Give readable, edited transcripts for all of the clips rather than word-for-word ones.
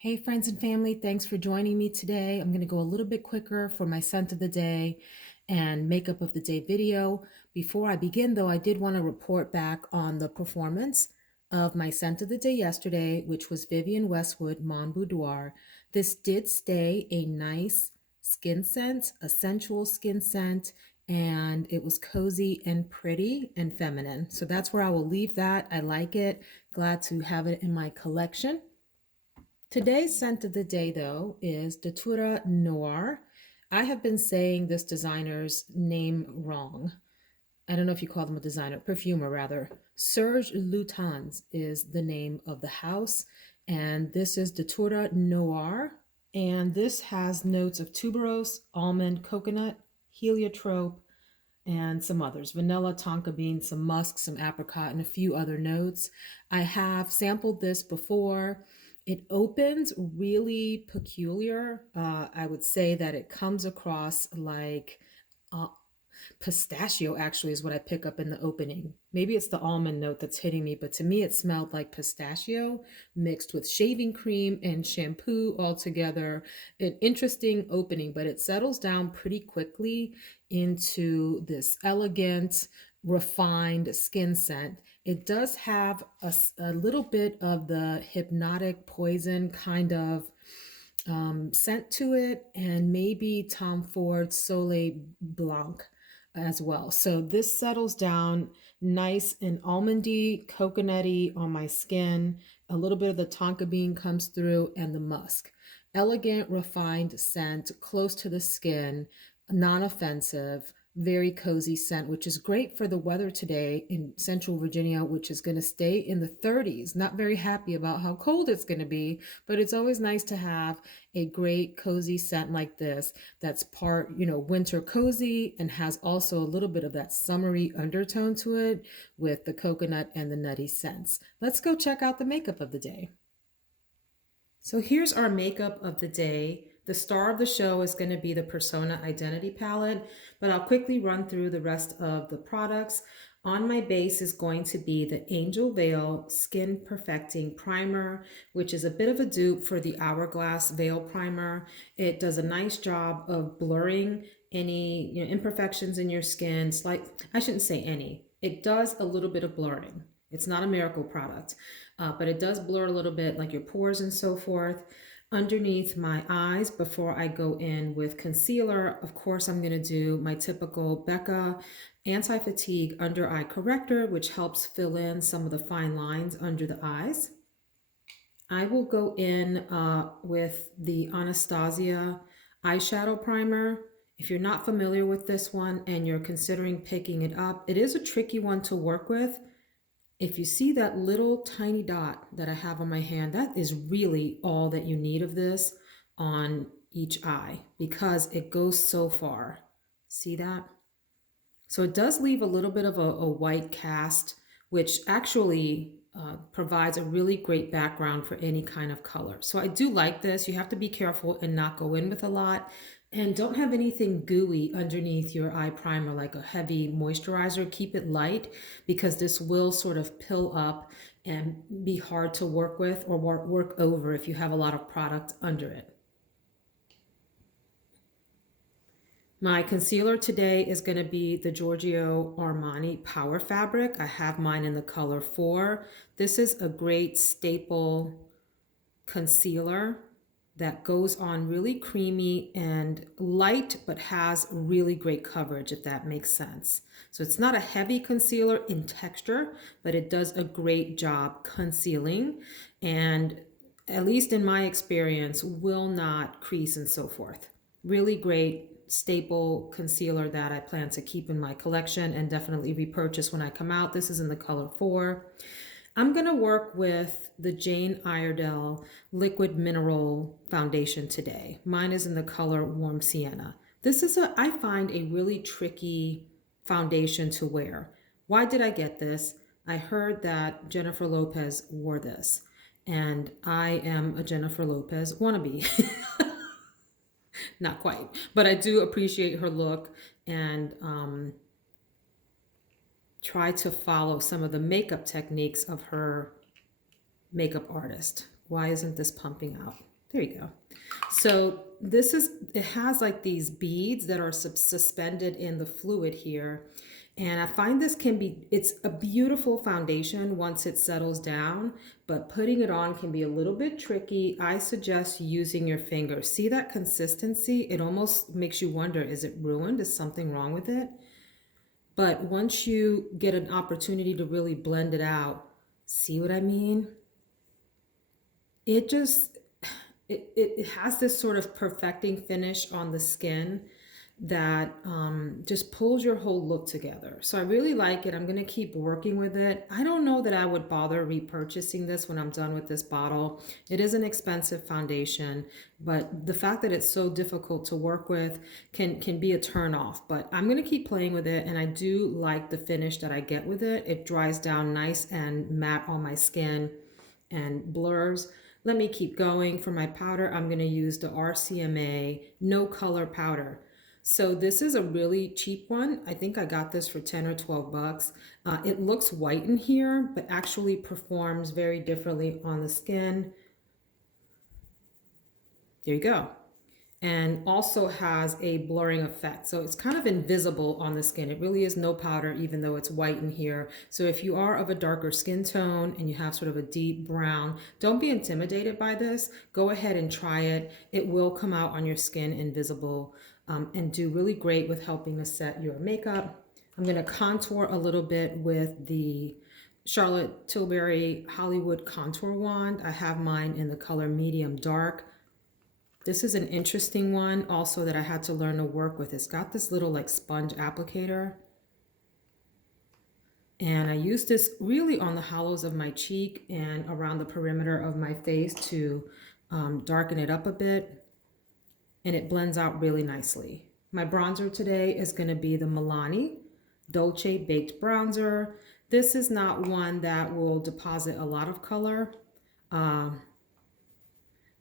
Hey, friends and family, thanks for joining me today. I'm going to go a little bit quicker for my scent of the day and makeup of the day video. Before I begin, though, I did want to report back on the performance of my scent of the day yesterday, which was Vivienne Westwood Mon Boudoir. This did stay a nice skin scent, a sensual skin scent, and it was cozy and pretty and feminine. So that's where I will leave that. I like it. Glad to have it in my collection. Today's scent of the day, though, is Datura Noir. I have been saying this designer's name wrong. I don't know if you call them a designer, perfumer rather. SERGE LUTENS is the name of the house, and this is Datura Noir. And this has notes of tuberose, almond, coconut, heliotrope, and some others vanilla, tonka bean, some musk, some apricot, and a few other notes. I have sampled this before. It opens really peculiar. I would say that it comes across like uh, pistachio, actually, is what I pick up in the opening. Maybe it's the almond note that's hitting me, but to me, it smelled like pistachio mixed with shaving cream and shampoo all together. An interesting opening, but it settles down pretty quickly into this elegant, refined skin scent. It does have a little bit of the hypnotic poison kind of scent to it, and maybe Tom Ford's Soleil Blanc as well. So this settles down nice and almondy, coconutty on my skin. A little bit of the tonka bean comes through and the musk. Elegant, refined scent, close to the skin, non-offensive, very cozy scent, which is great for the weather today in Central Virginia, which is going to stay in the 30s. Not very happy about how cold it's going to be, but it's always nice to have a great cozy scent like this that's part, winter cozy and has also a little bit of that summery undertone to it with the coconut and the nutty scents. Let's go check out the makeup of the day. So here's our makeup of the day. The star of the show is going to be the Persona Identity Palette, but I'll quickly run through the rest of the products. On my base is going to be the Angel Veil Skin Perfecting Primer, which is a bit of a dupe for the Hourglass Veil Primer. It does a nice job of blurring any imperfections in your skin. I shouldn't say any. It does a little bit of blurring. It's not a miracle product, but it does blur a little bit, like your pores and so forth. Underneath my eyes, before I go in with concealer, of course, I'm going to do my typical Becca Anti-Fatigue Under Eye Corrector, which helps fill in some of the fine lines under the eyes. I will go in with the Anastasia eyeshadow primer. If you're not familiar with this one and you're considering picking it up, it is a tricky one to work with. If you see that little tiny dot that I have on my hand, that is really all that you need of this on each eye because it goes so far. See that? So it does leave a little bit of a white cast, which actually provides a really great background for any kind of color. So I do like this. You have to be careful and not go in with a lot. And don't have anything gooey underneath your eye primer like a heavy moisturizer. Keep it light because this will sort of pill up and be hard to work with or work over if you have a lot of product under it. My concealer today is going to be the Giorgio Armani Power Fabric. I have mine in the color 4. This is a great staple concealer that goes on really creamy and light, but has really great coverage, if that makes sense. So it's not a heavy concealer in texture, but it does a great job concealing and, at least in my experience, will not crease and so forth. Really great staple concealer that I plan to keep in my collection and definitely repurchase when I come out. This is in the color 4. I'm going to work with the Jane Iredale Liquid Mineral Foundation today. Mine is in the color Warm Sienna. This is I find a really tricky foundation to wear. Why did I get this? I heard that Jennifer Lopez wore this, and I am a Jennifer Lopez wannabe. Not quite, but I do appreciate her look and try to follow some of the makeup techniques of her makeup artist. Why isn't this pumping out? There you go. So it has like these beads that are suspended in the fluid here. And I find it's a beautiful foundation once it settles down, but putting it on can be a little bit tricky. I suggest using your fingers. See that consistency? It almost makes you wonder, is it ruined? Is something wrong with it? But once you get an opportunity to really blend it out, see what I mean? It just, it has this sort of perfecting finish on the skin that just pulls your whole look together. So I really like it. I'm going to keep working with it. I don't know that I would bother repurchasing this when I'm done with this bottle. It is an expensive foundation, but the fact that it's so difficult to work with can be a turn off. But I'm going to keep playing with it, and I do like the finish that I get with it. It dries down nice and matte on my skin and blurs. Let me keep going. For my powder, I'm going to use the RCMA No Color Powder. So this is a really cheap one. I think I got this for 10 or 12 bucks. It looks white in here, but actually performs very differently on the skin. There you go. And also has a blurring effect. So it's kind of invisible on the skin. It really is no powder, even though it's white in here. So if you are of a darker skin tone and you have sort of a deep brown, don't be intimidated by this. Go ahead and try it. It will come out on your skin invisible and do really great with helping to set your makeup. I'm going to contour a little bit with the Charlotte Tilbury Hollywood Contour Wand. I have mine in the color medium dark. This is an interesting one also that I had to learn to work with. It's got this little like sponge applicator. And I use this really on the hollows of my cheek and around the perimeter of my face to darken it up a bit. And it blends out really nicely. My bronzer today is going to be the Milani Dolce Baked Bronzer. This is not one that will deposit a lot of color,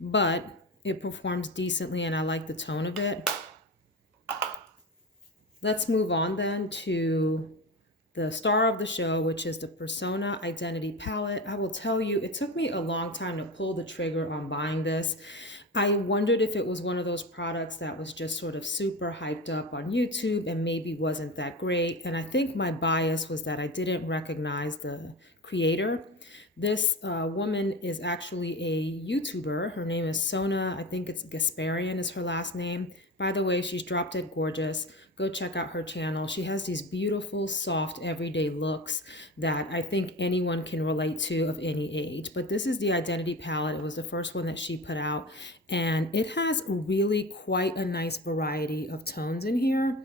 but it performs decently and I like the tone of it. Let's move on then to the star of the show, which is the Persona Identity Palette. I will tell you, it took me a long time to pull the trigger on buying this. I wondered if it was one of those products that was just sort of super hyped up on YouTube and maybe wasn't that great. And I think my bias was that I didn't recognize the creator. This woman is actually a YouTuber. Her name is Sona. I think it's Gasparian is her last name. By the way, she's drop dead gorgeous. Go check out her channel. She has these beautiful, soft, everyday looks that I think anyone can relate to of any age. But this is the Identity Palette. It was the first one that she put out. And it has really quite a nice variety of tones in here.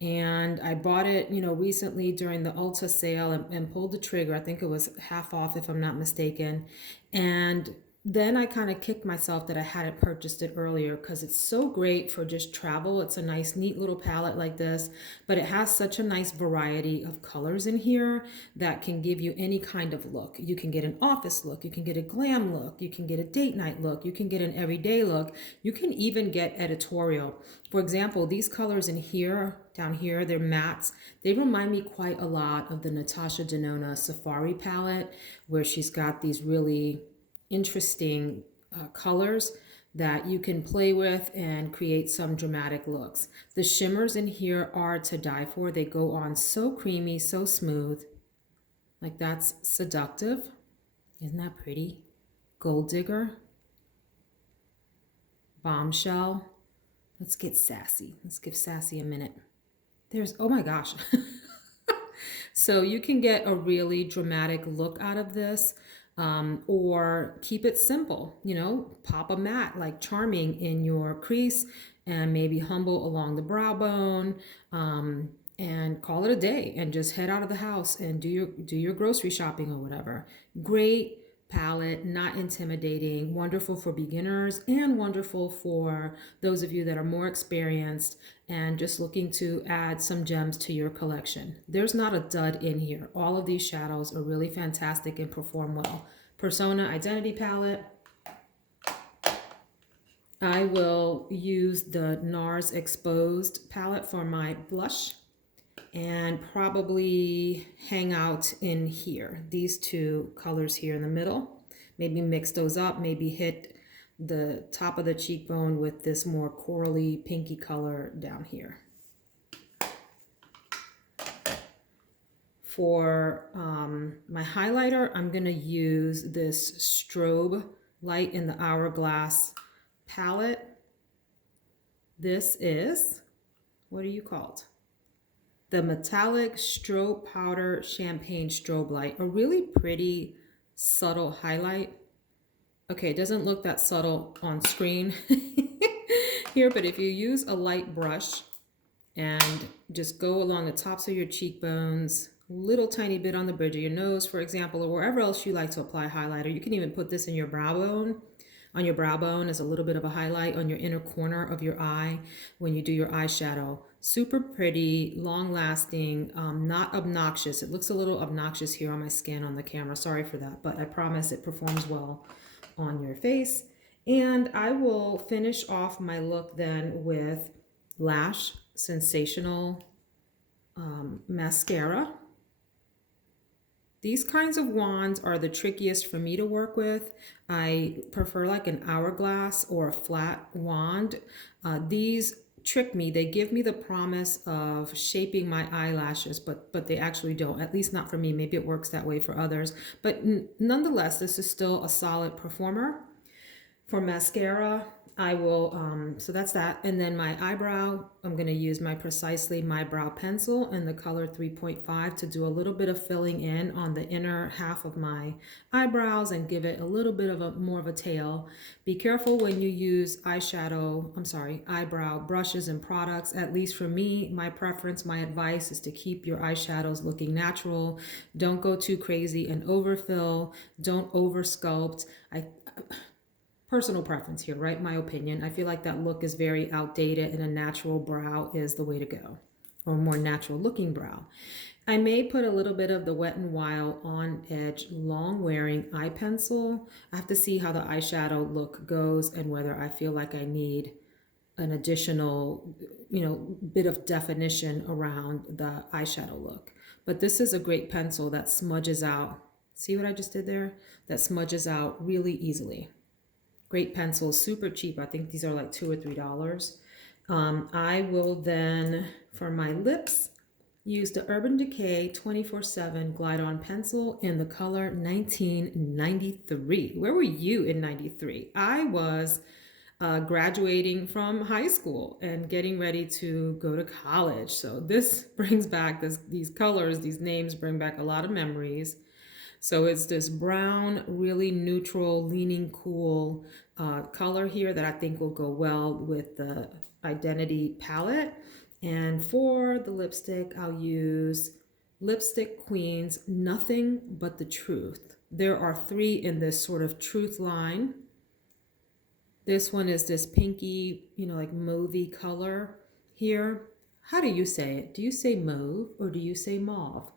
And I bought it, recently during the Ulta sale and pulled the trigger. I think it was half off if I'm not mistaken. And then I kind of kicked myself that I hadn't purchased it earlier because it's so great for just travel. It's a nice, neat little palette like this, but it has such a nice variety of colors in here that can give you any kind of look. You can get an office look, you can get a glam look, you can get a date night look, you can get an everyday look, you can even get editorial. For example, these colors in here, down here, they're mattes. They remind me quite a lot of the Natasha Denona Safari palette, where she's got these really interesting colors that you can play with and create some dramatic looks. The shimmers in here are to die for. They go on so creamy, so smooth. Like that's seductive. Isn't that pretty? Gold Digger. Bombshell. Let's get sassy. Let's give sassy a minute. Oh my gosh. So you can get a really dramatic look out of this. Or keep it simple, pop a matte like Charming in your crease and maybe humble along the brow bone, and call it a day and just head out of the house and do your grocery shopping or whatever. Great palette, not intimidating, wonderful for beginners and wonderful for those of you that are more experienced and just looking to add some gems to your collection. There's not a dud in here. All of these shadows are really fantastic and perform well. Persona Identity Palette. I will use the Nars Exposed palette for my blush and probably hang out in here. These two colors here in the middle. Maybe mix those up, maybe hit the top of the cheekbone with this more corally pinky color down here. For my highlighter, I'm going to use this strobe light in the Hourglass palette. This is, what are you called? The Metallic Strobe Powder Champagne Strobe Light. A really pretty, subtle highlight. Okay, it doesn't look that subtle on screen here, but if you use a light brush and just go along the tops of your cheekbones, little tiny bit on the bridge of your nose, for example, or wherever else you like to apply highlighter. You can even put this in your brow bone, on your brow bone as a little bit of a highlight on your inner corner of your eye when you do your eyeshadow. Super pretty, long lasting, not obnoxious. It looks a little obnoxious here on my skin on the camera. Sorry for that, but I promise it performs well on your face. And I will finish off my look then with Lash Sensational mascara. These kinds of wands are the trickiest for me to work with. I prefer like an hourglass or a flat wand. These trick me. They give me the promise of shaping my eyelashes, but they actually don't, at least not for me. Maybe it works that way for others. But nonetheless, this is still a solid performer. For mascara, I will, so that's that. And then my eyebrow, I'm going to use my Precisely My Brow Pencil in the color 3.5 to do a little bit of filling in on the inner half of my eyebrows and give it a little bit of more of a tail. Be careful when you use eyebrow brushes and products. At least for me, my preference, my advice is to keep your eyeshadows looking natural. Don't go too crazy and overfill. Don't over sculpt. Personal preference here, right? My opinion. I feel like that look is very outdated and a natural brow is the way to go, or a more natural looking brow. I may put a little bit of the Wet n Wild On Edge long wearing eye pencil. I have to see how the eyeshadow look goes and whether I feel like I need an additional, bit of definition around the eyeshadow look. But this is a great pencil that smudges out. See what I just did there? That smudges out really easily. Great pencils, super cheap. I think these are like $2 or $3. I will then, for my lips, use the Urban Decay 24/7 Glide On Pencil in the color 1993. Where were you in 93? I was graduating from high school and getting ready to go to college. So this brings back, these colors, these names bring back a lot of memories. So it's this brown, really neutral, leaning cool color here that I think will go well with the Identity palette. And for the lipstick, I'll use Lipstick Queen's Nothing But the Truth. There are 3 in this sort of truth line. This one is this pinky, like mauvey color here. How do you say it? Do you say mauve or do you say mauve?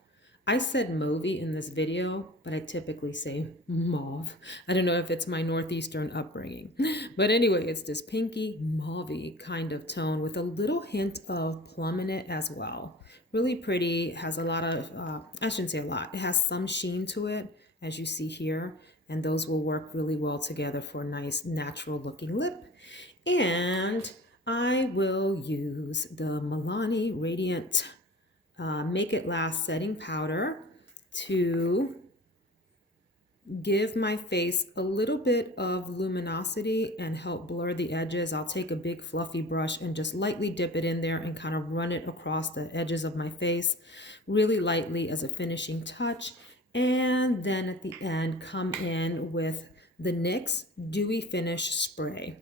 I said mauvey in this video, but I typically say mauve. I don't know if it's my Northeastern upbringing. But anyway, it's this pinky mauvey kind of tone with a little hint of plum in it as well. Really pretty, has a lot of, I shouldn't say a lot, it has some sheen to it, as you see here. And those will work really well together for a nice natural looking lip. And I will use the Milani Radiant Make It Last setting powder to give my face a little bit of luminosity and help blur the edges. I'll take a big fluffy brush and just lightly dip it in there and kind of run it across the edges of my face really lightly as a finishing touch. And then at the end, come in with the NYX Dewy Finish Spray.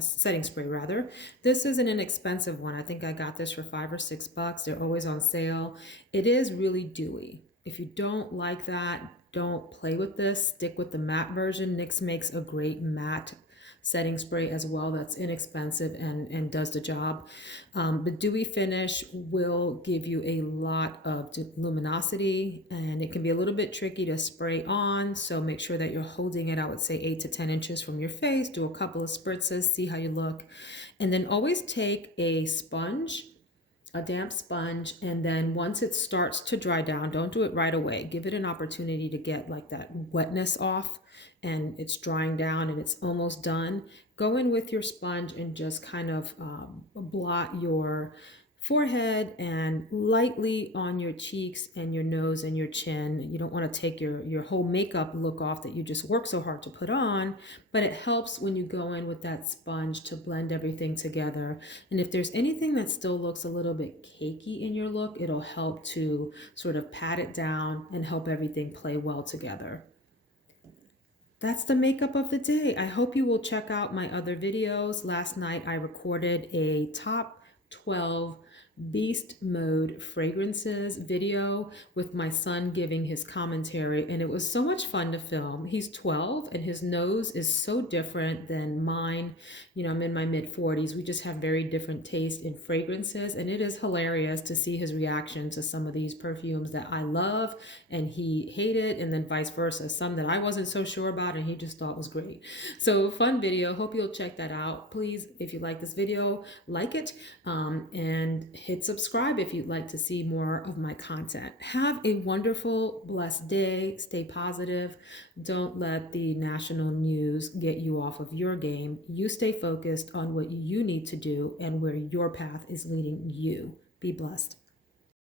Setting spray rather. This is an inexpensive one. I think I got this for $5 or $6. They're always on sale. It is really dewy. If you don't like that, don't play with this. Stick with the matte version. NYX makes a great matte setting spray as well that's inexpensive and does the job. The dewy finish will give you a lot of luminosity, and it can be a little bit tricky to spray on, so make sure that you're holding it, I would say 8 to 10 inches from your face. Do a couple of spritzes, see how you look, and then always take a sponge a damp sponge, and then once it starts to dry down, don't do it right away. Give it an opportunity to get like that wetness off, and it's drying down and it's almost done. Go in with your sponge and just kind of blot your forehead and lightly on your cheeks and your nose and your chin. You don't want to take your whole makeup look off that you just work so hard to put on, but it helps when you go in with that sponge to blend everything together. And if there's anything that still looks a little bit cakey in your look, it'll help to sort of pat it down and help everything play well together. That's the makeup of the day. I hope you will check out my other videos. Last night I recorded a top 12 beast mode fragrances video with my son giving his commentary, and it was so much fun to film. He's 12 and his nose is so different than mine. You know, I'm in my mid-40s. We just have very different taste in fragrances, and it is hilarious to see his reaction to some of these perfumes that I love and he hated, and then vice versa, some that I wasn't so sure about and he just thought was great. So fun video. Hope you'll check that out. Please, if you like this video, like it, and hit subscribe if you'd like to see more of my content. Have a wonderful, blessed day. Stay positive. Don't let the national news get you off of your game. You stay focused on what you need to do and where your path is leading you. Be blessed.